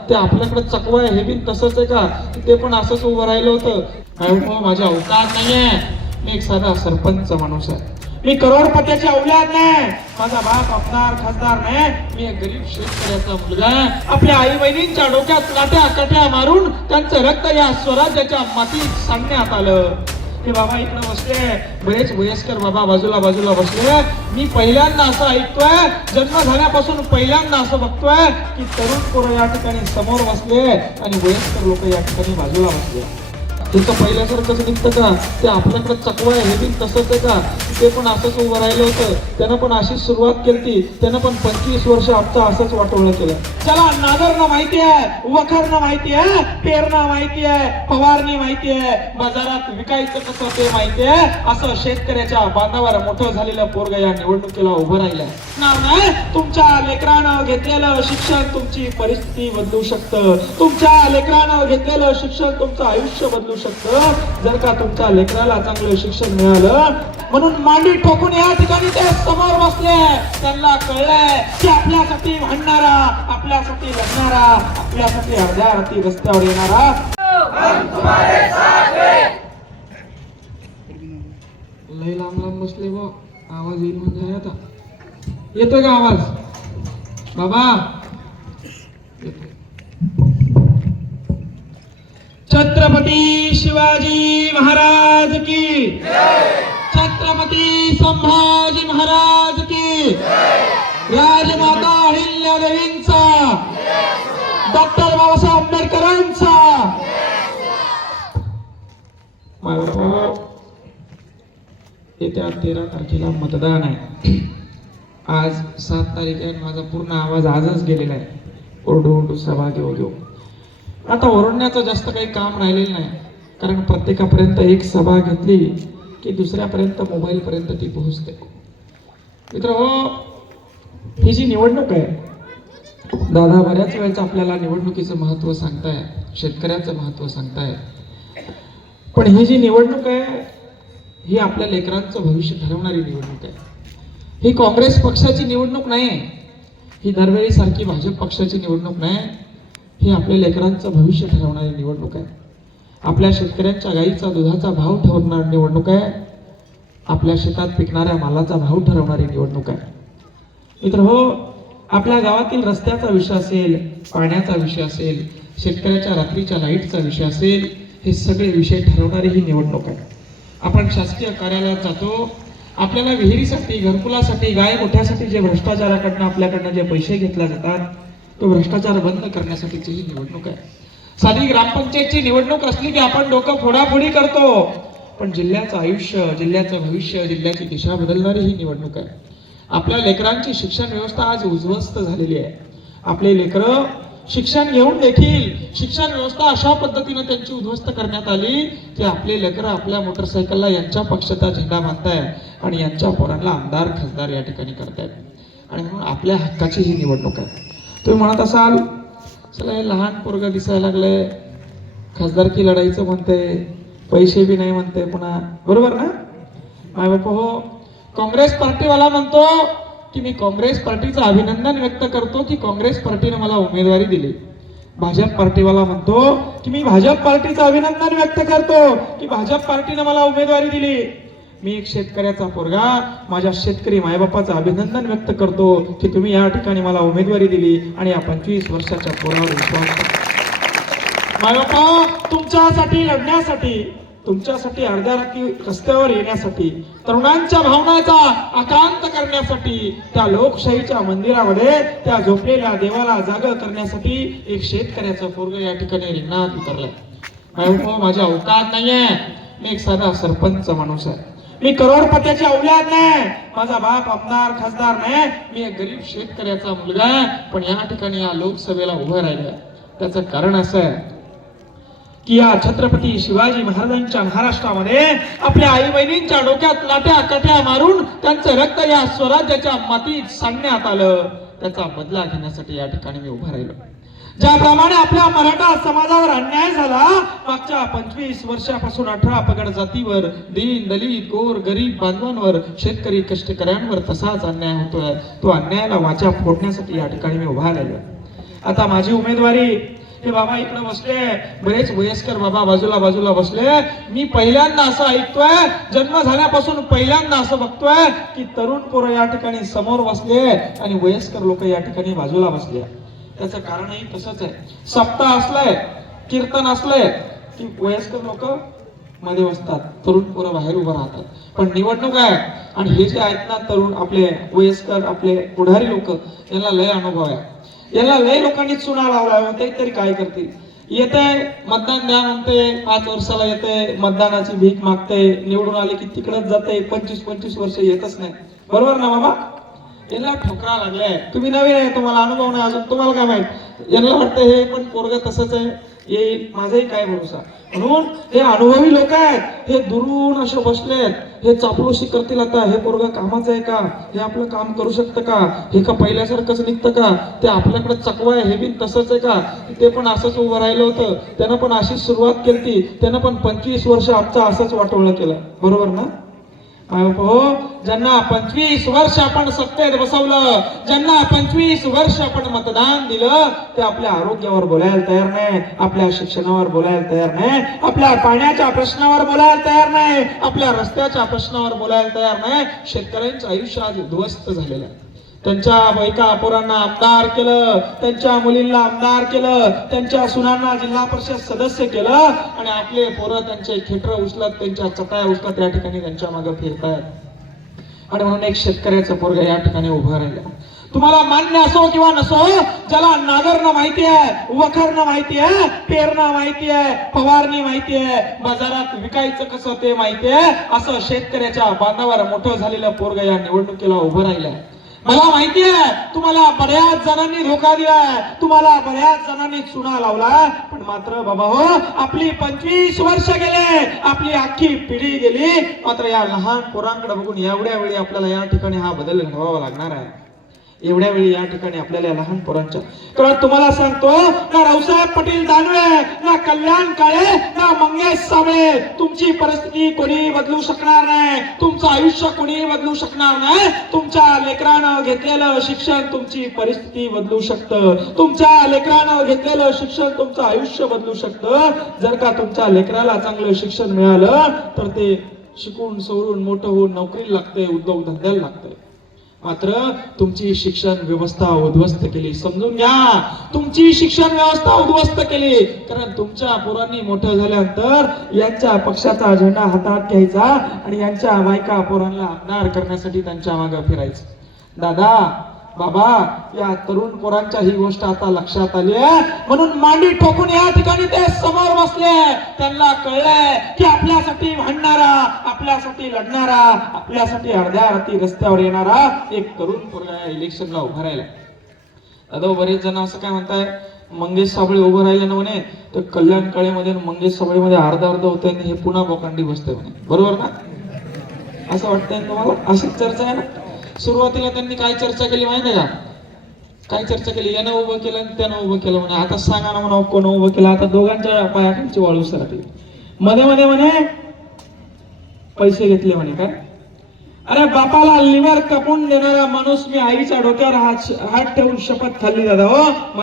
ते आपल्याकडे चकवा आहे हे बी तसंच आहे का? ते पण असंच उभं राहिलं होतं. काय हो, माझ्या अवकाश नाहीये. मी एक साधा सरपंच माणूस आहे. मी करोडपत्याची औलाद नाही. माझा बाप आमदार खासदार नाही. मी एक गरीब शेतकऱ्याचा मुलगा आहे. आपल्या आई बहिणींच्या डोक्यात लाट्या काट्या मारून त्यांचं रक्त या स्वराज्याच्या मातीत सांगण्यात आलं. ते बाबा इकडे बसले. बरेच वयस्कर बाबा बाजूला बाजूला बसले. मी पहिल्यांदा असं ऐकतोय जन्म झाल्यापासून पहिल्यांदा असं बघतोय की तरुण पोरं या ठिकाणी समोर बसले आणि वयस्कर लोक या ठिकाणी बाजूला बसले. तिथं पहिल्यासारखंच निघतं का? ते आपल्याकडे चकवा आहे हे बी तसंच आहे का? ते पण असंच उभं राहिलं होतं. त्यानं पण अशीच सुरुवात केली त्यानं पण पंचवीस वर्ष आमचा असंच वाटोळं केलं. चला नादरणं माहिती आहे वखरणं माहिती आहे पेरणं माहिती आहे फवारणी माहिती आहे बाजारात विकायचं कसं ते माहिती आहे. असं शेतकऱ्याच्या बांधावर मोठं झालेलं पोरग या निवडणुकीला उभं राहिलं नाव नाही तुमच्या लेकरानं घेतलेलं शिक्षण तुमची परिस्थिती बदलू शकतं. तुमच्या लेकरानं घेतलेलं शिक्षण तुमचं आयुष्य बदलू शकतं. जर का तुमच्या लेकराला चांगलं शिक्षण मिळालं म्हणून मांडी ठोकून या ठिकाणी ते समोर बसले. त्यांना कळलंय की आपल्यासाठी भांडणारा आपल्यासाठी लढणारा आपल्यासाठी अर्ध्या रात्री रस्त्यावर येणारा. लय लांब लांब बसले बा. आवाज येईल म्हणजे आता. येतोय का आवाज? बाबा. येतोय. छत्रपती शिवाजी महाराज की छत्रपती संभाजी महाराज की राजमाता अहिल्यादेवींचा डॉक्टर बाबासाहेब आंबेडकरांचा माझं येत्या तेरा तारखेला मतदान आहे. आज सात तारीख आहे आणि माझा पूर्ण आवाज आजच गेलेला आहे. ओरडू ओरडू सभा घेऊ घेऊ. आता ओरडण्याचं जास्त काही काम राहिलेलं नाही. कारण प्रत्येकापर्यंत एक सभा घेतली की दुसऱ्यापर्यंत मोबाईलपर्यंत ती पोहोचते. मित्र हो ही जी निवडणूक आहे दादा बऱ्याच वेळेचं आपल्याला निवडणुकीचं महत्त्व सांगताय शेतकऱ्याचं महत्त्व सांगताय. पण ही जी निवडणूक आहे ही आपल्या लेकरांचं भविष्य ठरवणारी निवडणूक आहे. ही काँग्रेस पक्षाची निवडणूक नाही. ही दरवेळी सारखी भाजप पक्षाची निवडणूक नाही. ही आपल्या लेकरांचं भविष्य ठरवणारी निवडणूक आहे. आपल्या शेतकऱ्यांच्या गाईचा दुधाचा भाव ठरवणारी निवडणूक आहे. आपल्या शेतात पिकणाऱ्या मालाचा भाव ठरवणारी निवडणूक आहे. मित्र हो आपल्या गावातील रस्त्याचा विषय असेल पाण्याचा विषय असेल शेतकऱ्याच्या रात्रीच्या लाईटचा विषय असेल हे सगळे विषय ठरवणारी ही निवडणूक आहे. आपण शासकीय कार्यालयात जातो. आपल्याला विहिरीसाठी घरकुलासाठी गाय मोठ्यासाठी जे भ्रष्टाचाराकडनं आपल्याकडनं जे पैसे घेतले जातात तो भ्रष्टाचार बंद करण्यासाठीची ही निवडणूक आहे. साधी ग्रामपंचायतची निवडणूक असली की आपण डोकं फोडाफोडी करतो. पण जिल्ह्याचं आयुष्य जिल्ह्याचं भविष्य जिल्ह्याची दिशा बदलणारी ही निवडणूक आहे. आपल्या लेकरांची शिक्षण व्यवस्था आज उद्ध्वस्त झालेली आहे. आपले लेकरं शिक्षण घेऊन देखील शिक्षण व्यवस्था अशा पद्धतीनं त्यांची उद्ध्वस्त करण्यात आली की आपले लेकरं आपल्या मोटरसायकलला यांच्या पक्षाचा झेंडा बांधताय आणि यांच्या पोरांना आमदार खासदार या ठिकाणी करतायत. आणि म्हणून आपल्या हक्काची ही निवडणूक आहे. तुम्ही म्हणत असाल चला हे लहान पोरग दिसायला लागलंय. खासदारकी लढाईचं म्हणते पैसे बी नाही म्हणते पुन्हा. बरोबर ना? माय बाप हो. काँग्रेस पार्टीवाला म्हणतो की मी काँग्रेस पार्टीचं अभिनंदन व्यक्त करतो की काँग्रेस पार्टीने मला उमेदवारी दिली. भाजप पार्टीवाला म्हणतो की मी भाजप पार्टीचं अभिनंदन व्यक्त करतो की भाजप पार्टीने मला उमेदवारी दिली. मी एक शेतकऱ्याचा पोरगा माझ्या शेतकरी मायबापाचं अभिनंदन व्यक्त करतो की तुम्ही या ठिकाणी मला उमेदवारी दिली आणि या पंचवीस वर्षाच्या पोरावर विश्वास मायबापा तुमच्यासाठी लढण्यासाठी तुमच्यासाठी अर्ध्या रात्री रस्त्यावर येण्यासाठी तरुणांच्या भावनाचा आकांत करण्यासाठी त्या लोकशाहीच्या मंदिरामध्ये त्या झोपलेल्या देवाला जाग करण्यासाठी एक शेतकऱ्याचा पोरग या ठिकाणी रिंगणात उतरलाय. माझ्या औकात नाहीये. मी एक साधा सरपंच माणूस आहे. मी करोडपत्याची औलाद नाही. माझा बाप आमदार खासदार नाही. मी एक गरीब शेतकऱ्याचा मुलगा आहे. पण या ठिकाणी या लोकसभेला उभं राहिलं. त्याचं कारण असं आहे की या छत्रपती शिवाजी महाराजांच्या महाराष्ट्रामध्ये आपल्या आई बहिणींच्या डोक्यात लाट्या काट्या मारून त्यांचं रक्त या स्वराज्याच्या मातीत सांडण्यात आलं. त्याचा बदला घेण्यासाठी या ठिकाणी मी उभा राहिलो. ज्याप्रमाणे आपल्या मराठा समाजावर अन्याय झाला मागच्या पंचवीस वर्षापासून अठरा पगड जातीवर दीन दलित गोर गरीब बांधवांवर शेतकरी कष्टकऱ्यांवर तसाच अन्याय होतोय. तो अन्यायाला वाचा फोडण्यासाठी या ठिकाणी मी उभा राहिलो आता माझी उमेदवारी हे बाबा इकडे बसले बरेच वयस्कर बाबा बाजूला बाजूला बसले. मी पहिल्यांदा असं ऐकतोय जन्म झाल्यापासून पहिल्यांदा असं बघतोय की तरुण पोरं या ठिकाणी समोर बसले आणि वयस्कर लोक या ठिकाणी बाजूला बसले. त्याचं कारणही तसंच आहे. सप्ताह असलंय कीर्तन असलंय की वयस्कर लोक मध्ये बसतात तरुण पोरं बाहेर उभं राहतात. पण निवडणूक आहे आणि हे जे आहेत ना तरुण आपले वयस्कर आपले पुढारी लोक यांना लय अनुभव आहे. यांना लय लोकांनी चुना लावला ते तरी काय करतील? येते मतदान द्या म्हणते पाच वर्षाला येते मतदानाची भीक मागते निवडून आले की तिकडच जाते पंचवीस पंचवीस वर्ष येतच नाही. बरोबर ना बाबा त्याला ठोकरा लागलाय. तुम्ही नवीन आहे तुम्हाला अनुभव नाही अजून तुम्हाला काय माहीत? यांना वाटतं हे पण पोरग तसंच आहे. येईल माझाही काय भरोसा? म्हणून हे अनुभवी लोक आहेत. हे दुरून असे बसलेत हे चापलूशी करतील आता. हे पोरग कामाचं आहे का? हे आपलं काम करू शकतं का? हे का पहिल्यासारखंच निघतं का? ते आपल्याकडे चकवा आहे हे बी तसंच आहे का? ते पण असंच उभं राहिलं होतं. त्यानं पण अशीच सुरुवात केली त्यानं पण पंचवीस वर्ष आमचं असंच वाटोळा केला. बरोबर ना? ज्यांना पंचवीस वर्ष आपण सत्तेत बसवलं ज्यांना पंचवीस वर्ष आपण मतदान दिलं ते आपल्या आरोग्यावर बोलायला तयार नाही आपल्या शिक्षणावर बोलायला तयार नाही आपल्या पाण्याच्या प्रश्नावर बोलायला तयार नाही आपल्या रस्त्याच्या प्रश्नावर बोलायला तयार नाही. शेतकऱ्यांचं आयुष्य आज उद्ध्वस्त झालेलं आहे. त्यांच्या बायका पोरांना आमदार केलं त्यांच्या मुलींना आमदार केलं त्यांच्या सुनांना जिल्हा परिषद सदस्य केलं आणि आपले पोरं त्यांचे खेटर उचलत त्यांच्या चटाया उचलत या ठिकाणी त्यांच्या मागे फिरतायत. आणि म्हणून एक शेतकऱ्याचं पोरगा या ठिकाणी उभं राहिला. तुम्हाला मान्य असो किंवा नसो ज्याला नागरणं माहिती आहे वखरणं माहिती आहे पेरणं माहिती आहे फवारणी माहिती आहे बाजारात विकायचं कसं ते माहिती आहे असं शेतकऱ्याच्या बांधावर मोठं झालेलं पोरग या निवडणुकीला उभं राहिलंय. मला माहिती आहे तुम्हाला बऱ्याच जणांनी धोका दिलाय तुम्हाला बऱ्याच जणांनी चुना लावला पण मात्र बाबा हो आपली पंचवीस वर्ष गेले आपली अख्खी पिढी गेली मात्र या लहान पोरांकडे बघून एवढ्या वेळी आपल्याला या ठिकाणी हा बदल घडवावा लागणार आहे. एवढ्या वेळी या ठिकाणी आपल्याला लहान पोरांच्या कारण तुम्हाला सांगतो ना रावसाहेब पाटील दानवे ना कल्याण काळे ना मंगेश साबळे तुमची परिस्थिती कोणी बदलू शकणार नाही तुमचं आयुष्य कोणी बदलू शकणार नाही तुमच्या लेकरानं घेतलेलं शिक्षण तुमची परिस्थिती बदलू शकतं तुमच्या लेकरानं घेतलेलं शिक्षण तुमचं आयुष्य बदलू शकतं. जर का तुमच्या लेकराला चांगलं शिक्षण मिळालं तर ते शिकून सवरून मोठं होऊन नोकरीला लागतंय उद्योग धंद्याला लागतंय मात्र तुमची शिक्षण व्यवस्था उद्ध्वस्त केली. समजून घ्या. तुमची शिक्षण व्यवस्था उद्ध्वस्त केली. कारण तुमच्या पोरांनी मोठं झाल्यानंतर यांच्या पक्षाचा झेंडा हातात घ्यायचा आणि यांच्या बायका पोरांना आमदार करण्यासाठी त्यांच्या मागे फिरायचं. दादा बाबा या तरुण पोरांच्या ही गोष्ट आता लक्षात आली आहे. म्हणून मांडी ठोकून या ठिकाणी ते समोर बसले. त्यांना कळलंय की आपल्यासाठी भांडणारा आपल्यासाठी लढणारा आपल्यासाठी अर्ध्या रात्री रस्त्यावर येणारा एक तरुण पोरगा इलेक्शनला उभा राहिला. दादा बरेच जण असं काय म्हणताय? मंगेश साबळे उभं राहिले ना म्हणे तर कल्याण काळेमध्ये मंगेश साबळेमध्ये अर्धा अर्ध होतंय आणि हे पुन्हा बोकांडी बसतंय म्हणे. बरोबर ना? असं वाटतंय तुम्हाला? अशीच चर्चा आहे ना? सुरुवातीला त्यांनी काय चर्चा केली माहिती आहे का? काय चर्चा केली? यानं उभं केलं आणि त्यानं उभं केलं म्हणे. आता सांगा ना म्हणा कोण उभं केलं? आता दोघांच्या पायाखालची वाळू सरकली. मध्ये मध्ये म्हणे पैसे घेतले म्हणे काय अरे बापाला लिव्हर कापून देणारा माणूस मी आईच्या डोक्यावर हात हात ठेवून शपथ खाल्ली दादा हो.